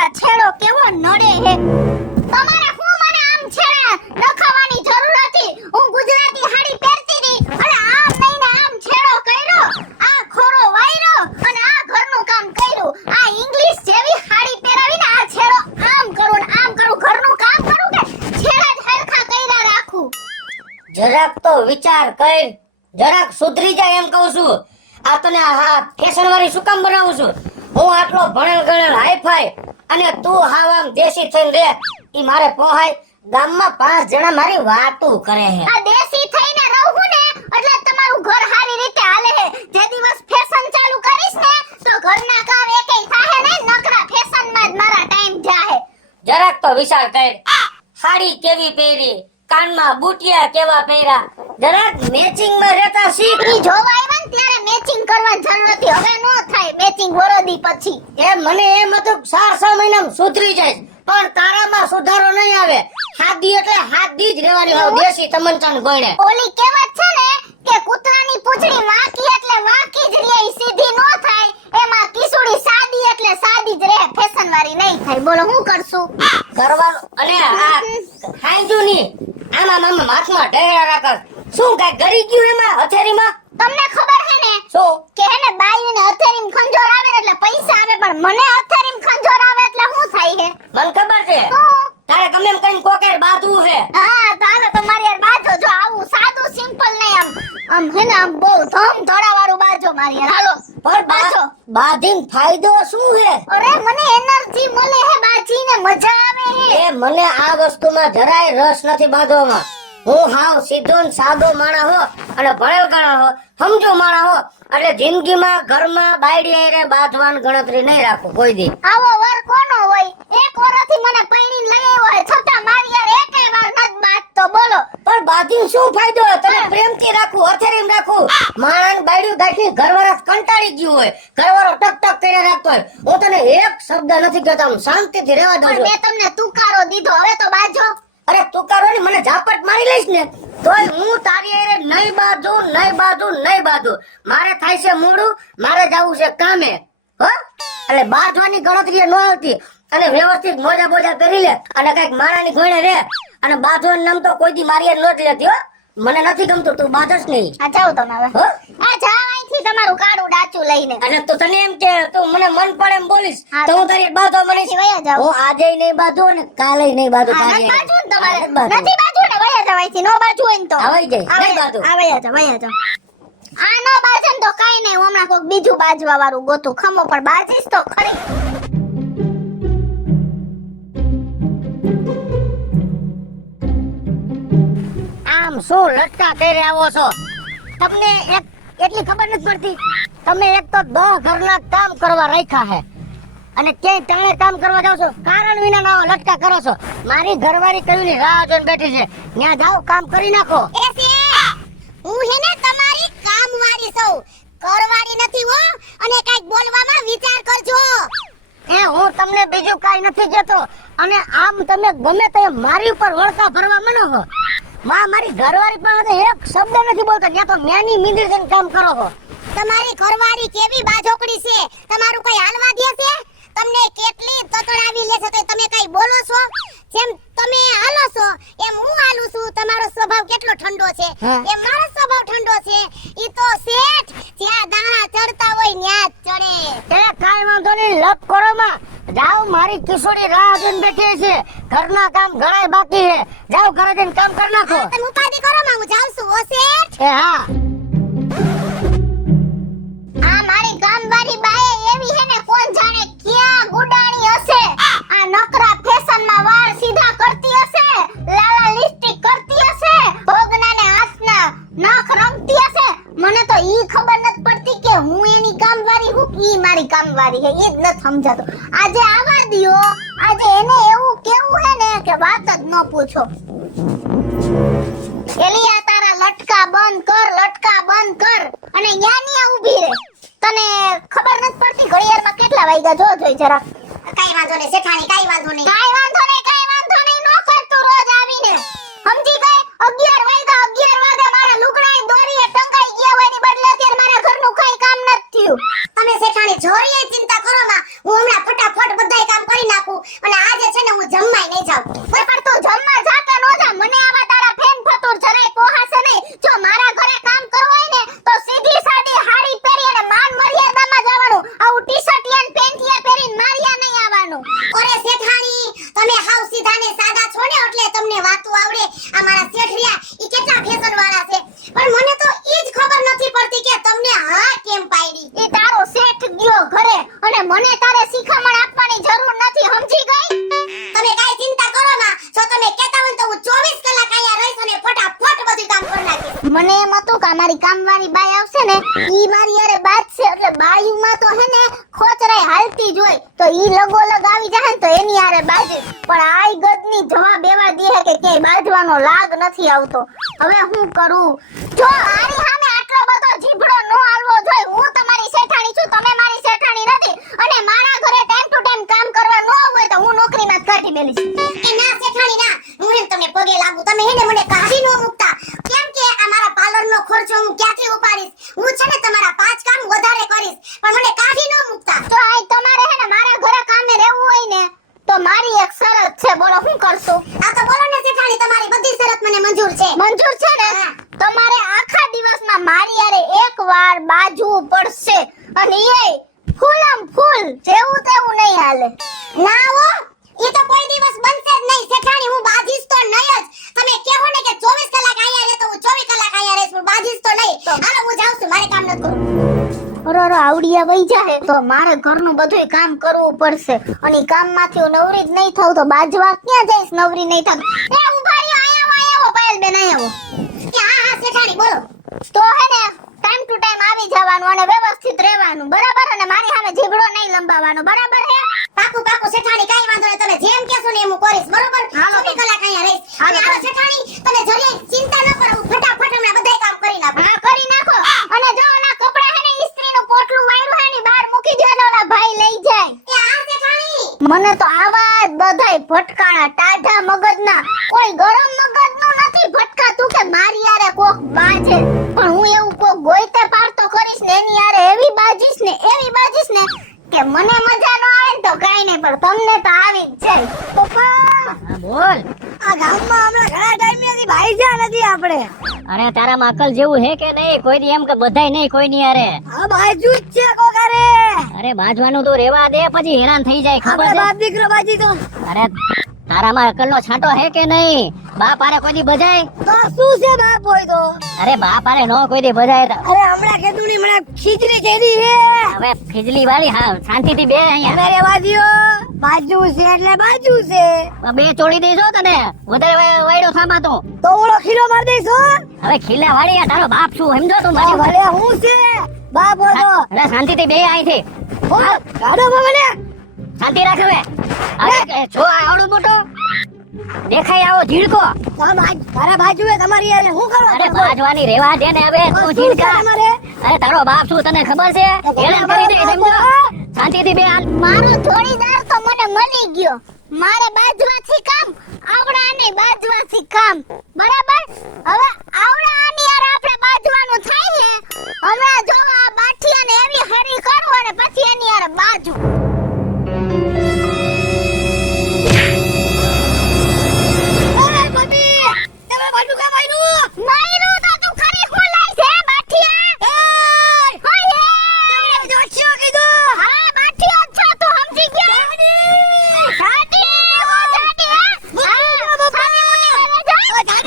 આ છેડો કેવો નડે હે. તમારે હું મને આમ છેડા નખાવાની જરૂર હતી. હું ગુજરાતી હાડી પહેરતી હતી અને આમ નહીં ને આમ છેડો કર્યો, આ ખોરો વાયરો અને આ ઘરનું કામ કર્યું. આ ઇંગ્લિશ જેવી હાડી પહેરાવીને આ છેડો આમ કરું ને આમ કરું, ઘરનું કામ કરું કે છેડા જ હરખા કર્યા રાખું. જરાક તો વિચાર કર, જરાક સુધરી જાય એમ કહું છું. આ તને હા ફેશન વાળી શું કામ બનાવું છું? હું આટલો ભણેલ ગણેલ હાઈફાઈ અને તું હાવ આમ દેશી થઈને રે, ઈ મારે પોહાય? ગામમાં 5 જણા મારી વાતું કરે છે. આ દેશી થઈને રહું ને એટલે તમારું ઘર સારી રીતે હાલે છે. જે દિવસ ફેશન ચાલુ કરીશ ને તો ઘરના કામ એકેય થાહે નહીં, નકરા ફેશનમાં જ મારા ટાઈમ જાહે. જરાક તો વિચાર કર, સાડી કેવી પહેરી, કાનમાં બુટિયા કેવા પહેર્યા, જરાક મેચિંગ માં રહેતા શીખ. ઈ જોવા આવ્યા ને ત્યારે મેચિંગ કરવાની જરૂર હતી, હવે નો થાય મેચિંગ વરોદી પછી. એ મને એમ હતું 4-6 મહિનામાં સુધરી જાય, પણ તારામાં સુધારો નહીં આવે. હાદી એટલે હાદી જ રહેવાની હોય, દેશી તમંચાને ગોળે. ઓલી કહેવત છે ને કે કૂતરાની પૂંછડી વાંકી એટલે વાંકી જ રહે, ઈ સીધી નો થાય. એમાં કિસુડી સાદી એટલે સાદી જ રહે, ફેશન વાળી નહીં થાય. બોલો હું કરશું? કરવાનું અને આ હાંજુ ની આમાં મામા હાથમાં ઢેરા રાખસ. શું કઈ ગરી ગયું એમાં હથેરીમાં? તમને ખબર હે ને શું કે એને બાઈને હથેરીમ ખંજોર આવે ને એટલે પૈસા આવે, પણ મને હથેરીમ ખંજોર આવે એટલે શું થાય હે? મને ખબર છે તારે ગમે એમ કઈ કોકેર બાંધવું છે. હા તો આવે તો મારી યાર બાજો, જો આવું સાદું સિમ્પલ નહીં, આમ હે ને આમ બહુ ધમ ધડા વાળું બાજો મારી યાર. હાલો પણ બાજો. બાંધીને ફાયદો શું છે? અરે મને એનર્જી મળે હે બાજીને, મજા આવે હે. એ મને આ વસ્તુમાં જરાય રસ નથી બાંધવામાં. હું હાવ સીધો ને સાદો માણા હો અને ભણેલ ગણા હો, સમજો માણા હો, એટલે જિંદગીમાં ઘરમાં બાયડી રે બાંધવાની ગણતરી નહીં રાખું કોઈ દી. આવો વર કોનો હોય? એક વરથી મને પૈણીને લઈ આવ્યો હે, છતાં મારી યાર એકેય વાર નત બાંધતો. બોલો પણ બાંધીને શું ફાયદો? તને પ્રેમથી રાખું, હથેરીમાં રાખું. માણસ બાયડી ગાંઠી ઘરવાળા કંટાળી ગયું હોય, ઘરવાળો ટક ટક કરીને રાખતો હોય, હું તને એક શબ્દ નથી કહેતો, આમ શાંતિથી રહેવા દઉં પણ છું. મેં તમને તુકારો દીધો, હવે તો બાજો. અરે તું કરો ને મને ઝાપટ મારી લઈશ ને તોય હું તારી હારે નહીં બાંધું, નહીં બાંધું, નહીં બાંધું. મારે થાય છે મોડું, મારે જવું છે કામે. હો એટલે બાંધવાની ગણતરી ન આવતી. અને વ્યવસ્થિત મોજા બોજા કરી લે અને કઈક માણાની ગોળે રે, અને બાંધવાનું નામ તો કોઈ દી મારી હારે ન જ લેતી. હો મને નથી ગમતું, તું બાંધસ નહીં. આ જાવ તમે હવે. હો આ જાવ અહીંથી તમારું કાળું ડાચું લઈને. અને તું તને એમ કે તું મને મન પડે એમ બોલીશ હા. તો હું તારી બાંધવા મળીશ. વયા જાવ. હું આજે નહીં બાંધું અને કાલે નહીં બાંધું. આ તારી નથી હારે. બાજુ ને તમારે? નથી બાંધું. નથી બાજુ ને? વયા જાવ અહીંથી. નો બાજુ હોય ને તો આવાઈ જાય, નહીં બાંધું. આ વયા જાવ, વયા જાવ. આ નો બાજે ને તો કાઈ નહીં, હું હમણાં કોઈક બીજું બાજવા વાળું ગોતું. ખમો પણ બાજીશ તો ખરી. આમ શું લટકા કરી આવો છો? તમને એક એટલી ખબર નથી પડતી? તમે એક તો 10 ઘરના કામ કરવા રાખ્યા હે અને ક્યાંય તમે કામ કરવા જાવ છો કારણ વિના ના લટકા કરો છો. મારી ઘરવાળી કઈની રાહ જોઈને બેઠી છે, ત્યાં જાઓ કામ કરી નાખો. હું હે ને તમારી કામવાળી સૌ, કરવાળી નથી હો. અને કાઈક બોલવામાં વિચાર કરજો. એ હું તમને બીજું કાઈ નથી કહેતો, અને આમ તમે ગમે તે મારી ઉપર વળકા ભરવા મનો છો. મારી ઘરવાળી પાસે એક શબ્દ નથી બોલતો, ત્યાં તો મેની મીંદડી જઈને કામ કરો છો. તમારી ઘરવાળી કેવી બાજોકડી છે, તમારું કોઈ હાલવા દે છે? તમને કેટલી તતડાવી લે છે તો તમે કઈ બોલો છો? જેમ તમે હાલો છો એમ હું હાલું છું. તમારો સ્વભાવ કેટલો ઠંડો છે હા. એમ મારો સ્વભાવ ઠંડો છે. ઈ તો શેઠ જ્યાં દાણા ચડતા હોય ન્યા જ ચડે. એ કાઈ વાંધો નહીં, લપ કરો માં. જાઓ, મારી કિશોરી રાહ જોઈને બેઠી છે, ઘરના કામ ઘણાય બાકી છે. જાઓ ઘરે જઈને કામ કરી નાખો. તમે ઉપાધિ કરો માં, હું જાઉં છું. ઓ શેઠ, એ હા આ મારી ગામવાળી બાએ એવી હે ને કોણ જાણે ક્યાં ગુડાણી હશે. આ નકરા ફેશનમાં વાળ સીધા કરતી હશે, લાલા લિપસ્ટિક કરતી હશે, ભોગના ને હાથના નખ રંગતી હશે. મને તો ઈ ખબર નથી પડતી કે હું એની કામવાળી હું કે ઈ મારી કામવાળી હે, ઈ જ નથી સમજાતું. આજે આવા દિયો, આજે એને એવું કેવું હે ને કે વાત જ ન પૂછો. એલી આ તારા લટકા બંધ કર, લટકા બંધ કર અને યાનિયા ઊભી રહે. તને ખબર નથી પડતી ઘડિયાળમાં કેટલા વાગ્યા? જો જોઈ જરા. કાઈ વાંધો નહીં શેઠાણી, કાઈ વાંધો નહીં. કાઈ વાંધો નહીં, કાઈ વાંધો નહીં. નો કરતું રોજ આવીને. સમજી ગઈ? 11 વાગ્યા, 11 વાગે મારા લુગડાય દોરીએ ટંગાઈ ગયા હોય ની બદલે અત્યારે મારા ઘરનું કાઈ કામ નથી થયું. તમે શેઠાણી જોરીએ ચિંતા કરો માં, હું હમણાં ફટાફટ બધાય કામ કરી નાખું. અરે શેઠાણી, તમે હાવ સીધા ને સાદા છો ને એટલે તમને વાતો આવડે. આ મારા શેઠરિયા ઈ કેટલા ફેશન વાળા છે, પણ મને તો ઈ જ ખબર નથી પડતી કે તમને હા કેમ પાડી. એ તારો શેઠ ગયો ઘરે અને મને તારે શિખામણ આપવાની જરૂર નથી, સમજી ગઈ? તમે કાઈ ચિંતા કરો માં, જો તમે કહેતા હોય તો હું 24 કલાક અહીંયા રહીશ અને ફટાફટ બધું કામ કરી નાખીશ. મને એમ હતું કે મારી કામવાળી બાઈ આવશે ને ઈ મારી યારે બાજશે, એટલે બાયુમાં તો હે ને ખોચરાઈ હાલતી જ હોય, તો ઈ લગોલગ આવી જાય ને તો એની યારે બાજે. પણ આઈ ગદની જવાબ એવા દે કે ક્યાંય બાજવાનો લાગ નથી આવતો. હવે હું કરું? જો મારી સામે આટલો બધો જીભડો નો હાલવો જોઈએ. હું તમારી શેઠાણી છું, તમે મારી શેઠાણી નથી, અને મારા ઘરે ટાઈમ ટુ ટાઈમ કામ કરવા ન હોય તો હું નોકરીમાં જ કાઢી મેલીશ. એ ના શેઠાણી ના, હું એમ તમને પગે લાગુ, તમે હેને મને કાઢી નો મૂકતા. કેમ કે આ મારા પાર્લરનો ખર્ચો હું ક્યાંથી ઉપાડીશ? હું છે ને તમારા 5 કામ વધારે કરીશ, પણ મને કાઢી નો મૂકતા. તો આ તમારે હે ને મારા ઘરે કામે રહેવું હોય ને તો મારી એક શરત છે, બોલો શું કરશો? આ તો બોલો ને શેઠાણી, તમારી બધી શરત મને મંજૂર છે. મંજૂર છે ને? હા. તમારે આખા દિવસમાં મારી યારે એકવાર બાજવું પડશે, અને એ ફૂલમ ફૂલ, જેવું તેવું નહીં હાલે. ના હો, ઈ તો કોઈ દિવસ બનશે જ નહીં શેઠાણી, હું બાજીશ તો નહીં જ. તમે કહો ને કે 24 કલાક અહીંયા રહે તો હું 24 કલાક અહીંયા રહીશ, પણ બાજીશ તો નહીં. હાલો હું જાઉં છું, મારે કામ નથી કરવું. અરે આવડિયા વઈ જાય તો મારે ઘરનું બધુંય કામ કરવું પડશે, અને કામમાંથી હું નવરી જ નહીં થાઉં તો બાજવા ક્યાં જઈશ? નવરી નહીં થાઉં. એ ઉભા રહ્યો, આયા આવો પાયલ બેન, આયા આવો. કે હા હા શેઠાણી બોલો. તો હે ને ટાઈમ ટુ ટાઈમ આવી જવાનું અને વ્યવસ્થિત રહેવાનું, બરાબર? અને મારી સામે જીભડો નહીં લંબાવવાનો, બરાબર હે? પાકું પાકું શેઠાણી, કાઈ વાંધો નહીં, તમે જેમ કહેશો ને એમ હું કરીશ, બરોબર? હાલો. 24 કલાક અહીંયા રહીશ. અને હાલો શેઠાણી, તમે જરીએ ચિંતા ન કરો, હું ફટાફટ હમણાં બધાય કામ કરી નાખું. હા, કરી નાખો. અને જો ઓલા કપડા હે ને ઇસ્ત્રીનું પોટલું વાળ્યું હે ને બહાર મૂકી દો, એટલે ઓલા ભાઈ લઈ જાય. એ હા શેઠાણી. મને તો આવા જ બધાય ભટકાણા ટાઢા મગજના, કોઈ ગરમ મગજનું નથી ભટકાતું કે મારી યારે કોક બાજે. પણ હું એવું કોક ગોઈતે પાડતો કરીશ ને એની યારે એવી બાજીશ ને કે મને મજા ન આવે ને તો કાઈ નહીં, પણ તમને તો આવી જ જાય. પપ્પા, હા બોલ. આ ગામમાં હમણાં ઘણા ટાઈમથી ભાઈ જ્યાં નથી આપણે. અરે તારામાં અકલ જેવું હે કે નહીં? કોઈ દી એમ કે બધાય નહીં, કોઈ ની અરે આ બાજુ જ છે કોકારે. અરે બાજવાનું તો રેવા દે, પછી હેરાન થઈ જાય, ખબર આપણે છે? બાપ દીકરો બાજી તો અરે તારામાં અકલ નો છાંટો હે કે નહીં? બાપ આરે કોઈ દી બજાય? તો શું છે બાપ હોય તો? અરે બાપ આરે નો કોઈ દી બજાય તો. અરે હમણાં કીધું ની મને ખીચડી જેવી છે. હવે ખીજલી વાળી, હા શાંતિથી બે અહીંયા. અરે વાજીઓ બાજુ છે એટલે બાજુ છે. બે ચોડી દઈશો તને, વધારે વાયડો થામા તો. તો ઓળો ખીલો માર દઈશ હો. હવે ખીલા વાળી આ તારો બાપ શું સમજો તું આ મારી? ભલે હું છે બાપ હોય તો. અરે શાંતિથી બે અહીંથી, હો ગાડો મને. શાંતિ રાખ હવે. અરે છો આવડું મોટો દેખાય આવો ઝીડકો. મારા બાજુ એ તમારી યાર હું કરો? અરે બાજવાની રેવા દે ને હવે, તું ઝીડકા. તમારે અરે તારો બાપ શું તને ખબર છે? હેરાન કરી દે, સમજો? શાંતિથી બે હાલ. મારો જોડીદાર તો મને મળી ગયો. મારે બાજવાથી કામ, આવડાને બાજવાથી કામ, બરાબર? હવે આવડાની યાર આપણે બાજવાનું થાય છે. હમણાં જો આ બાઠિયાને એવી હરી કરું અને પછી એની યાર બાજુ. માયરું તો તું ખરી ખોલાય છે બાઠિયા. હા, બાઠિયો જ છો તું, સમજી ગયો? સાટી, ઓ સાટી, હા. સાની મુની કરે છે.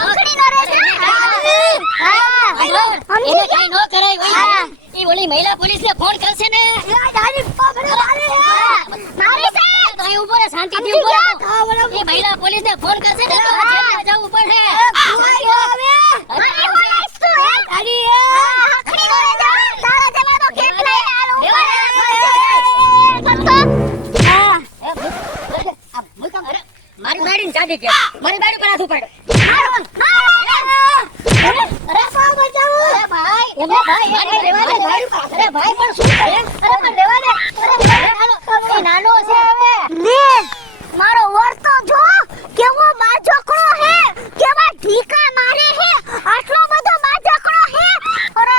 આંગળી નો રહે છે. હા, સમજી એને કઈ નો કરાય હોય. હા. ઈ ઓલી મહિલા પોલીસને ફોન કરશે ને. મારી સાહેબ. તો અહીં ઉભો રહે, શાંતિથી સમજી ઉભો રહે. ગયા? એ મહિલા પોલીસને ફોન કરશે ને તો હા. જેલમાં જવું પડશે. મારી ઓળખ શું હે? હા, આંગળી નો રહે છે. તારા જેવા તો કેટલાય હાલ ઉભા રહે કરતો. હા. અરે, મારી ગાડીને ચાવી કે મારી ગાડી પર હાથ ઉપાડ. અરે સાવ બચાવો. અરે ભાઈ, અરે રેવા દે ભાઈ. અરે ભાઈ પણ શું કરે? અરે પણ રેવા દે. અરે ભાઈ, એ નાનો છે હવે. લે, મારો વર તો જો કેવો બાજકડો હે, કેવા ઢીકા મારે હે, આટલો બધો બાજકડો હે. અરે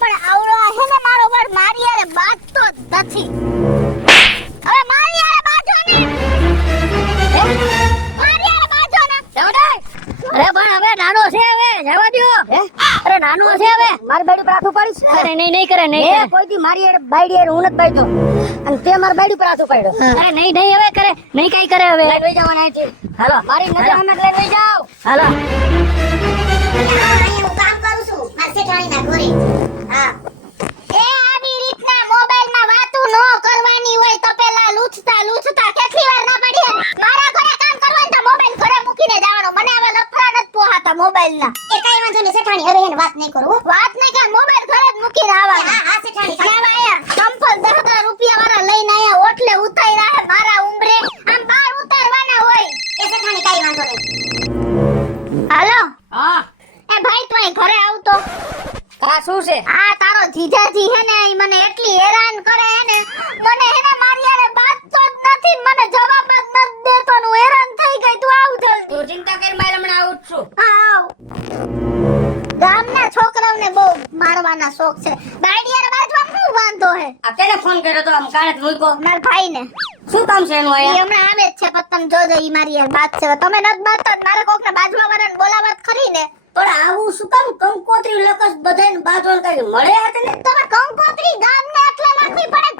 પણ આવડો હે ને મારો વર મારી યારે બાજતો જ નથી. હવે મારી યારે બાજો ને. મારી યારે બાજો ને. અરે પણ હવે નાનો છે, હવે જવા દ્યો. અરે નાનો છે હવે મારી બાયડી પર હાથ ઉપાડીશ અરે નહીં કરે મેં કોઈ દી મારી હારે બાયડી હારે હું નથી બાયતો અને તે મારી બાયડી પર હાથ ઉપાડ્યો અરે નહીં હવે કરે નહીં કઈ કરે હવે લઈ જવાના અહીંથી હાલો મારી નજર સામે લઈ જાઓ હાલો અહીંયા હું કામ કરું છું મારા શેઠાણીના ઘરે હા એ આવી રીતના મોબાઈલમાં વાતું ન કરવાની હોય તો પેલા લૂછતા કેટલી વાર ના પડી હે? મારા ઘરે કામ કરવાનું તો મોબાઈલ ઘરે મૂકીને જવાનો. મને હવે લફરા નથી પોહાતા મોબાઈલના. એ કઈ વાંધો નહીં શેઠાણી હવે એને વાત નહીં કરું હો. વાત નહીં કર, મોબાઈલ ઘરે જ મૂકીને આવવાનો. હા હા શેઠાણી કેવા આયા ચંપલ 10,000 રૂપિયા વાળા લઈને આયા, ઓટલે ઉતાર્યા હે મારા ઉંબરે. આમ બહાર ઉતારવાના હોય. એ શેઠાણી કઈ વાંધો નહીં હાલો હા એ ભાઈ તું અહીં ઘરે આવતો. આ શું છે આ તારો જીજાજી હે ને ઈ મને એટલી હેરાન કરે હે ને, મને હે ને મારી હારે બાતતો જ નથી ને મને જવાબ જ નથી દેતો ને હું હેરાન થઈ ગઈ. તું આવ જલ્દી. તું ચિંતા કર મારે હમણાં આવું જ છું આવ. ગામના છોકરાઓને બહુ મારવાના શોખ છે. બાયડી હારે બાજવા શું વાંધો હે? આ કેને ફોન કર્યો તો આમ કાણે મૂકો મારા ભાઈને. શું કામ છે એનું ઈ આયા હમણાં આવે જ છે પણ તમે જોજો ઈ મારી હારે બાત છે. તમે નથી બાતતા તો મારે કોકને બાજવા વાળાને બોલાવત ખરી ને. પણ આવું શું કામ કંકોત્રી લકસ બધાને બાજવાનું કઈ મળે હે તને તમે કંકોત્રી ગામને એટલે નાખવી પડે,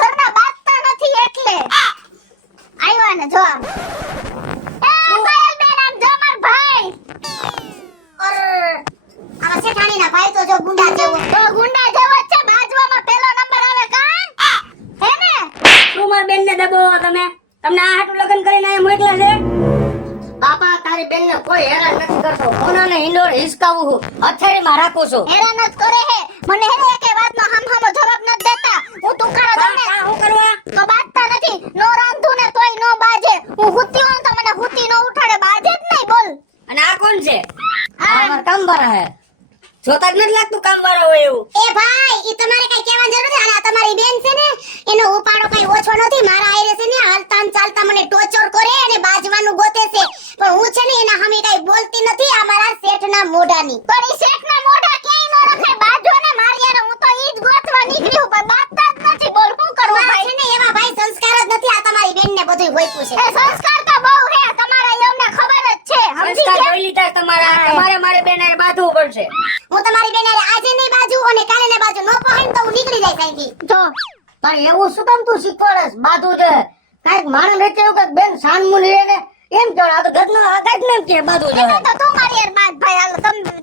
ઘરના બાતતા નથી એટલે. આવ્યા ને જો આમ. એ પાયલબેન આમ જો માર ભાઈ. ઓર આમાં શેઠાણીના ભાઈ તો જો ગુંડા જેવો તો ગુંડા જેવો જ છે, બાજવામાં પહેલો નંબર આવે કામ. હે ને? તું માર બેન ને દબો તમને આ હાટું લગન કરીને આયા મોકલા છે બાપા તારી બેન ને કોઈ હેરાન નથી કરતો કોનાને હિંડોળ હિસકાવું હું અથેળીમાં રાખું છું હેરાન જ કરે હે. મને હે ને એકે વાતનો હમહમો જવાબ નથી દેતા. હું તુકારો તમને હું કરવા તો બાજતા નથી. નો રાંધું ને તોય નો બાજે. હું હુતી હોઉં તો મને હુતી નો ઉઠાડે, બાજે જ નહીં. બોલ. અને આ કોણ છે આ અમાર કામવાળા હે જોતા જ નથી લાગતું કામવાળા હોય એવું એ ભાઈ ઈ તમારે કઈ કહેવાની જરૂર નથી. અને આ તમારી બેન છે ને એનો ઉપાડો કઈ ઓછો નથી. મારા આયરે છે ને હાલતા ને ચાલતા મને ટોચર કરે અને બાજવાનું ગોતે છે, પણ હું છે ને એના સામે કઈ બોલતી નથી. આ મારા શેઠના મોઢાની. પણ ઈ શેઠના મોઢા ક્યાંય નો રખાય. બાજો ને મારી હારે. હું તો ઈ જ ગોતવા નીકળ્યું પણ બાજતા જ નથી. બોલ શું કરવું આ ભાઈ? છે ને એવા ભાઈ સંસ્કાર જ નથી. આ તમારી બેન ને બધું ગોઈતું છે. એ સંસ્કાર તો બહુ હે તમારા, એમને ખબર જ છે. સમજી સંસ્કાર ગયા? જોઈ લીધા તમારે મારી બેન હારે બાંધવું પડશે હું તમારી બેન હારે આજે નહીં બાજુ અને કાલે નહીં બાજુ. નો પહોંચ તો હું નીકળી જઈશ અહીંથી. જો પણ એવું શું કામ તું શીખવાડસ બાધું છે કાઈક માણસ રહેશે એવું કાઈક બેન સાનમુની રે ને એમ કહો આ તો ગદનો આ કાઈક ને એમ કે બાધું છે તો તું મારી હારે બાજ ભાઈ. હાલો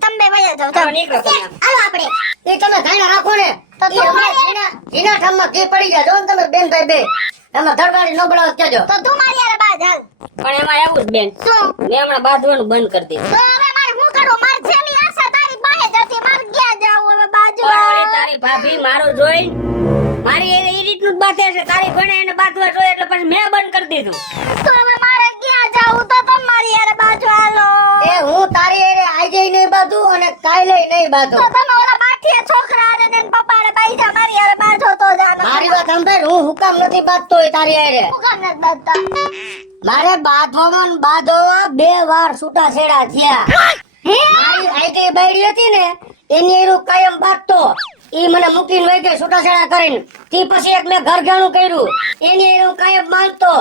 તમે વયા જાઓ. ચાલો નીકળો તમે હાલો આપણે. એ તમે ધ્યાન રાખો ને તો ઈ હમણાં જીના ઠામમાં ઘી પડી ગયા જો ને તમે બેન ભાઈ બે એમાં ધડવાડી નો બનાવ કેજો તો તું મારી હારે બાજ. હાલ. પણ એમાં એવું જ બેન શું? મેં હમણાં બાંધવાનું બંધ કરી દીધું તો હવે મારે શું કરવું? મારી છેલ્લી આશા તારી પાસે જ હતી. મારે ક્યાં જાવું હવે બાજુ? પણ ઓલી તારી ભાભી મારો જોઈ મારી એને ઈ રીતનું જ બાંધે છે તારી ભણે એને બાંધવા જોઈએ એટલે પછી મેં બંધ કરી દીધું તો હવે મારે ક્યાં જાવું? તો તમે મારી હારે બાજુ. હાલો. એ હું તારી એને આજે નહીં બાંધું અને કાલે નહીં તો બાંધું તમે ઓલા બાઠીયા છોકરા હારે ને એના પપ્પા હારે બાઈ જા. મારી હારે બાજો તો જાનો. મારી વાત સાંભળ હું હુકામ નથી બાંધતો હોય તારી હારે હું કામ નથી બાજતા? મારે બાંધવામાં ને બાંધવામાં 2 વાર છૂટા છેડા થયા હે? મારી આઈટી બાયડી હતી ને એની એનું કાયમ બાંધતો ઈ મને મૂકીને વઈ ગઈ છૂટા છેડા કરીને તી પછી એક મેં ઘરઘાણું કર્યું એની એનું કાયમ બાંધતો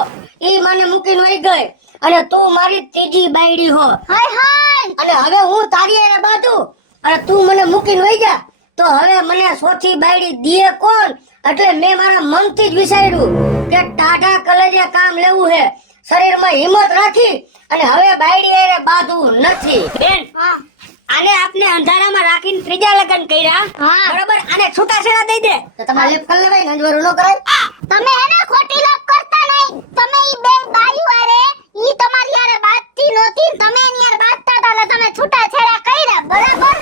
ઈ મને મૂકીને વઈ ગઈ અને તું મારી ત્રીજી બાયડી હો હાય હાય. અને હવે હું તારી હારે બાંધું અને તું મને મૂકીને વઈ જા તો હવે મને સોથી બાયડી દીએ કોણ એટલે મેં મારા મનથી જ વિચાર્યું કે ટાઢા કલેજે કામ લેવું હે શરીરમાં હિંમત રાખી અને હવે બાયડી હારે બાંધવું નથી બેન હા. આને આપને અંધારામાં રાખીને ત્રીજા લગન કર્યા હા. બરોબર આને છૂટાછેડા દઈ દે તો તમારે લીપ કરી લેવાય નંજવારું ન કરાય તમે એને ખોટી લપ કરતા નહીં. તમે ઈ બે બાયું હારે ઈ તમારી હારે બાતતી નહોતી. તમે એની હારે બાતતા હતા એટલે તમે છૂટાછેડા કર્યા. બરાબર?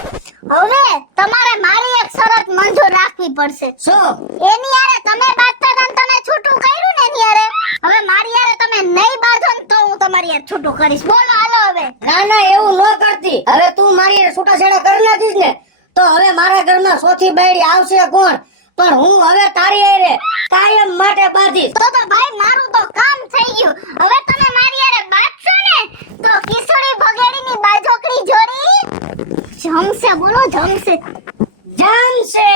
હવે તમારે મારી એક શરત મંજૂર રાખવી પડશે. શું એની હારે તમે બાતતા હતા ને તમે છૂટું કર્યું ને એની હારે, હવે મારી હારે તમે નહીં બાંધો ને તો હું તમારી હારે છૂટું કરીશ. બોલો હાલો હવે. ના ના એવું ન કરતી હવે તું મારી હારે છૂટાછેડા કરી નાખીશ ને તો હવે મારા ઘરમાં સોથી બાયડી આવશે કોણ પણ હું હવે તારી હારે કાયમ માટે બાંધીશ તો ભાઈ મારું તો કામ થઈ ગયું. હવે તમે મારી હારે બાંધશો ને તો કિશોરી ભગેડીની બાજોકડી જોડી જમશે. બોલો જમશે. જામશે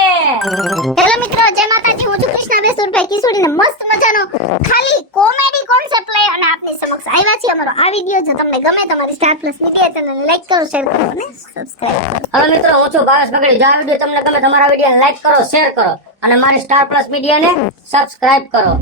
હેલો મિત્રો, જય માતાજી. હું છું કૃષ્ણા બેસુરભાઈ કિશોરી છોડીને મસ્ત મજાનો ખાલી કોમેડી કોન્સેપ્ટ લઈ અને આપની સમક્ષ આવ્યા છીએ. અમારો આ વિડિયો જો તમને ગમે તો અમારી સ્ટાર પ્લસ મીડિયા ચેનલને લાઈક કરો, શેર કરો અને સબસ્ક્રાઇબ કરો. હવે મિત્રો હું છું ભાવેશ બગડી. જો આ વિડીયો તમને ગમે તમારા વિડીયો લાઈક કરો, શેર કરો અને મારી સ્ટાર પ્લસ મીડિયાને સબસ્ક્રાઇબ કરો.